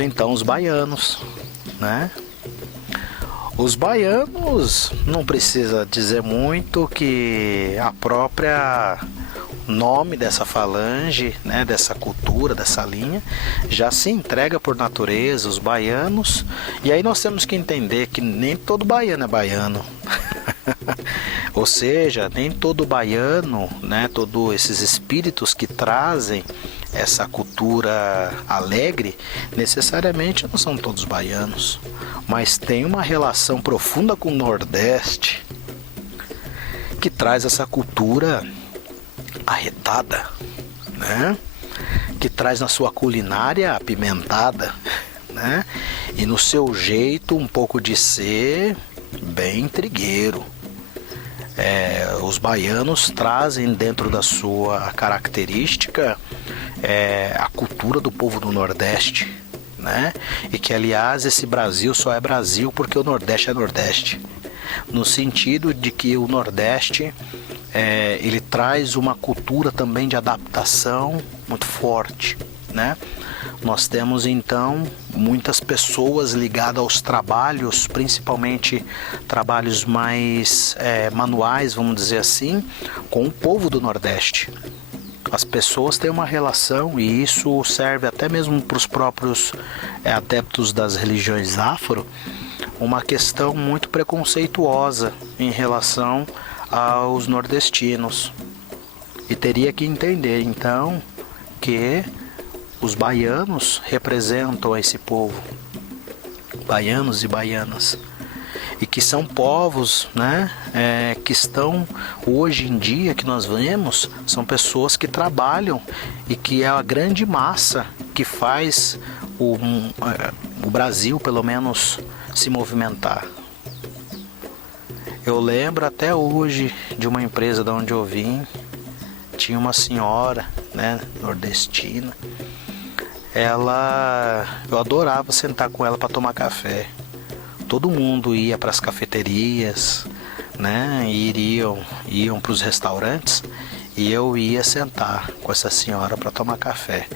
então os baianos, né? Os baianos, não precisa dizer muito que a própria nome dessa falange, né, dessa cultura, dessa linha, já se entrega por natureza, os baianos. E aí nós temos que entender que nem todo baiano é baiano. Ou seja, nem todo baiano, né, todos esses espíritos que trazem essa cultura alegre, necessariamente não são todos baianos, mas tem uma relação profunda com o Nordeste que traz essa cultura arretada, né? Que traz na sua culinária apimentada, né? E no seu jeito um pouco de ser bem intrigueiro. Os baianos trazem dentro da sua característica a cultura do povo do Nordeste, né? E que, aliás, esse Brasil só é Brasil porque o Nordeste é Nordeste, no sentido de que o Nordeste ele traz uma cultura também de adaptação muito forte, né? Nós temos então muitas pessoas ligadas aos trabalhos, principalmente trabalhos mais manuais, vamos dizer assim, com o povo do Nordeste. As pessoas têm uma relação, e isso serve até mesmo para os próprios adeptos das religiões afro, uma questão muito preconceituosa em relação aos nordestinos. E teria que entender então que os baianos representam esse povo, baianos e baianas, e que são povos, né, que estão hoje em dia, que nós vemos, são pessoas que trabalham e que é a grande massa que faz o Brasil, pelo menos, se movimentar. Eu lembro até hoje de uma empresa de onde eu vim, tinha uma senhora, né, nordestina. Eu adorava sentar com ela para tomar café. Todo mundo ia para as cafeterias, né, e iam para os restaurantes, e eu ia sentar com essa senhora para tomar café.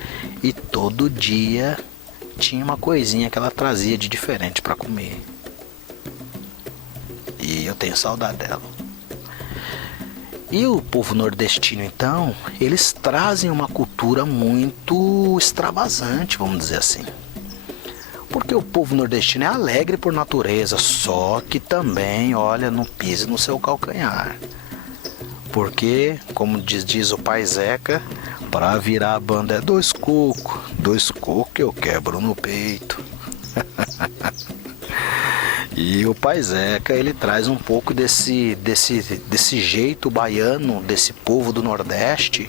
E todo dia tinha uma coisinha que ela trazia de diferente para comer. E eu tenho saudade dela. E o povo nordestino, então, eles trazem uma cultura muito extravasante, vamos dizer assim. Porque o povo nordestino é alegre por natureza, só que também, olha, não pise no seu calcanhar. Porque, como diz o pai Zeca, para virar a banda é dois cocos que eu quebro no peito. E o pai Zeca, ele traz um pouco desse jeito baiano, desse povo do Nordeste,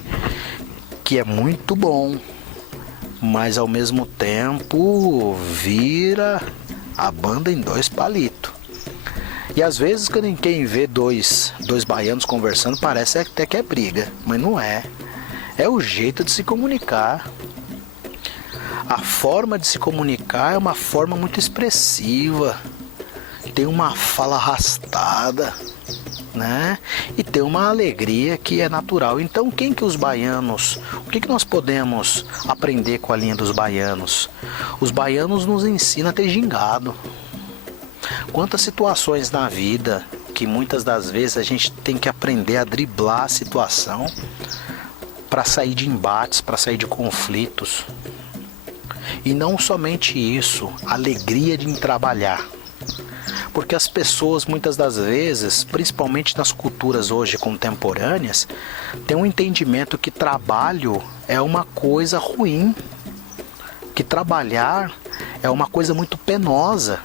que é muito bom, mas ao mesmo tempo vira a banda em dois palitos. E às vezes quem vê dois baianos conversando parece até que é briga, mas não é. É o jeito de se comunicar. A forma de se comunicar é uma forma muito expressiva. Tem uma fala arrastada, né? E tem uma alegria que é natural. Então, o que nós podemos aprender com a linha dos baianos? Os baianos nos ensinam a ter gingado. Quantas situações na vida que muitas das vezes a gente tem que aprender a driblar a situação para sair de embates, para sair de conflitos. E não somente isso, alegria de trabalhar. Porque as pessoas muitas das vezes, principalmente nas culturas hoje contemporâneas, têm um entendimento que trabalho é uma coisa ruim, que trabalhar é uma coisa muito penosa.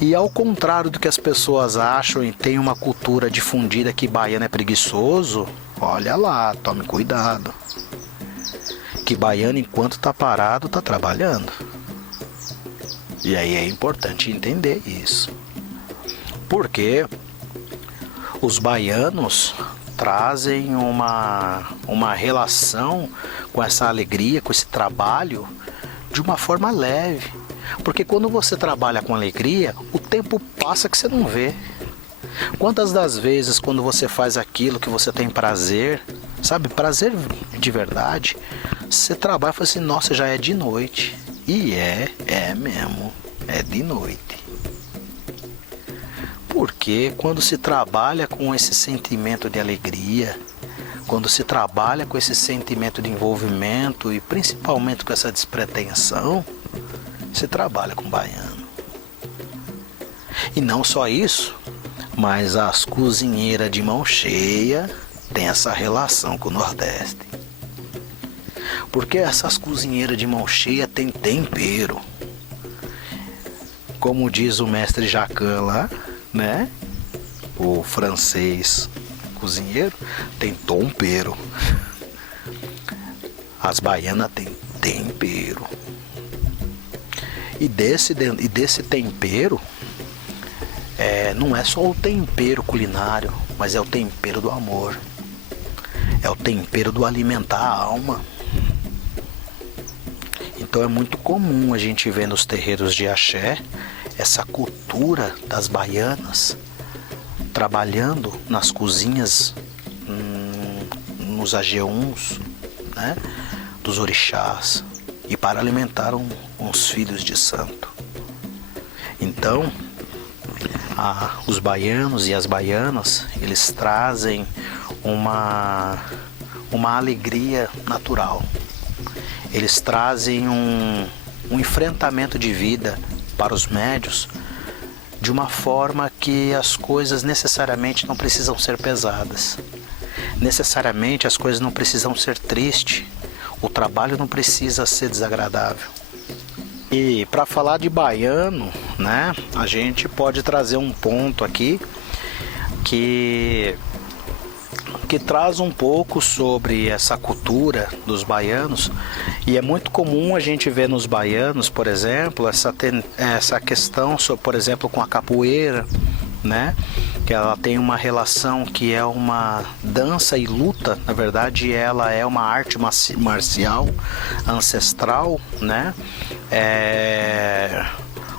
E ao contrário do que as pessoas acham e tem uma cultura difundida que baiano é preguiçoso, olha lá, tome cuidado. Que baiano, enquanto está parado, está trabalhando. E aí é importante entender isso. Porque os baianos trazem uma relação com essa alegria, com esse trabalho, de uma forma leve. Porque quando você trabalha com alegria, o tempo passa que você não vê. Quantas das vezes quando você faz aquilo que você tem prazer, sabe, prazer de verdade, você trabalha e fala assim, nossa, já é de noite. E é mesmo, é de noite. Porque quando se trabalha com esse sentimento de alegria, quando se trabalha com esse sentimento de envolvimento e principalmente com essa despretensão, se trabalha com baiano. E não só isso, mas as cozinheiras de mão cheia têm essa relação com o Nordeste. Porque essas cozinheiras de mão cheia têm tempero. Como diz o mestre Jacan lá, né? O francês cozinheiro tem tempero. As baianas têm tempero. E desse tempero, não é só o tempero culinário, mas é o tempero do amor. É o tempero do alimentar a alma. Então é muito comum a gente ver nos terreiros de axé essa cultura das baianas trabalhando nas cozinhas, nos ageuns, né, dos orixás, e para alimentar uns filhos de santo. Então, os baianos e as baianas, eles trazem uma alegria natural. Eles trazem um enfrentamento de vida para os médios de uma forma que as coisas necessariamente não precisam ser pesadas. Necessariamente as coisas não precisam ser tristes. O trabalho não precisa ser desagradável. E para falar de baiano, né, a gente pode trazer um ponto aqui que traz um pouco sobre essa cultura dos baianos. E é muito comum a gente ver nos baianos, por exemplo, essa questão, por exemplo, com a capoeira, né? Que ela tem uma relação que é uma dança e luta. Na verdade, ela é uma arte marcial ancestral, né?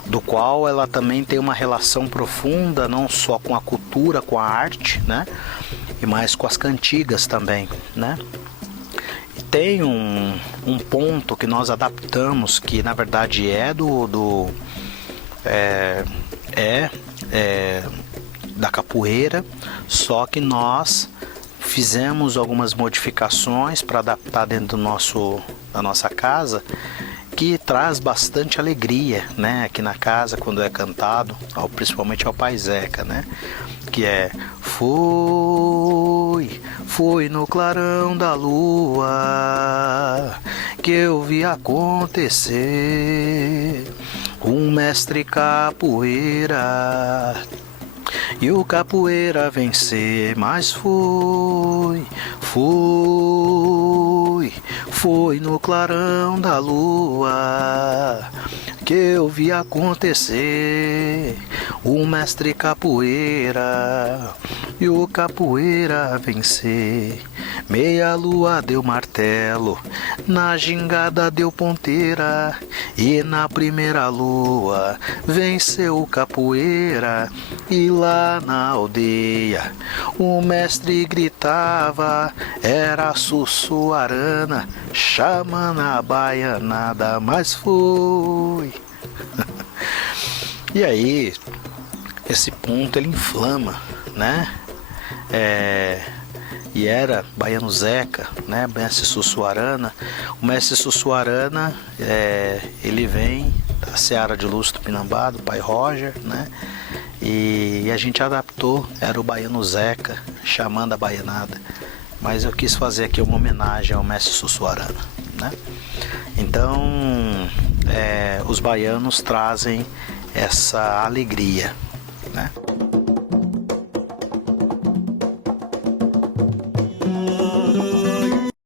Do qual ela também tem uma relação profunda, não só com a cultura, com a arte, né? E mais com as cantigas também, né? E tem um ponto que nós adaptamos, que na verdade é da capoeira, só que nós fizemos algumas modificações para adaptar dentro da nossa casa, que traz bastante alegria, né? Aqui na casa, quando é cantado, principalmente ao Pai Zeca, né? Que é: foi no clarão da lua que eu vi acontecer um mestre capoeira e o capoeira vencer, mas foi no clarão da lua que eu vi acontecer o mestre capoeira e o capoeira vencer. Meia lua deu martelo, na gingada deu ponteira, e na primeira lua venceu o capoeira. E lá na aldeia o mestre gritava, era a Sussuarana chamando a baianada, mas foi. E aí, esse ponto ele inflama, né? E era Baiano Zeca, né? Mestre Sussuarana. O mestre Sussuarana, ele vem da Seara de Luz do Pinambá, do pai Roger, né? E a gente adaptou, era o Baiano Zeca chamando a baianada. Mas eu quis fazer aqui uma homenagem ao mestre Sussuarana, né? Então, os baianos trazem essa alegria, né?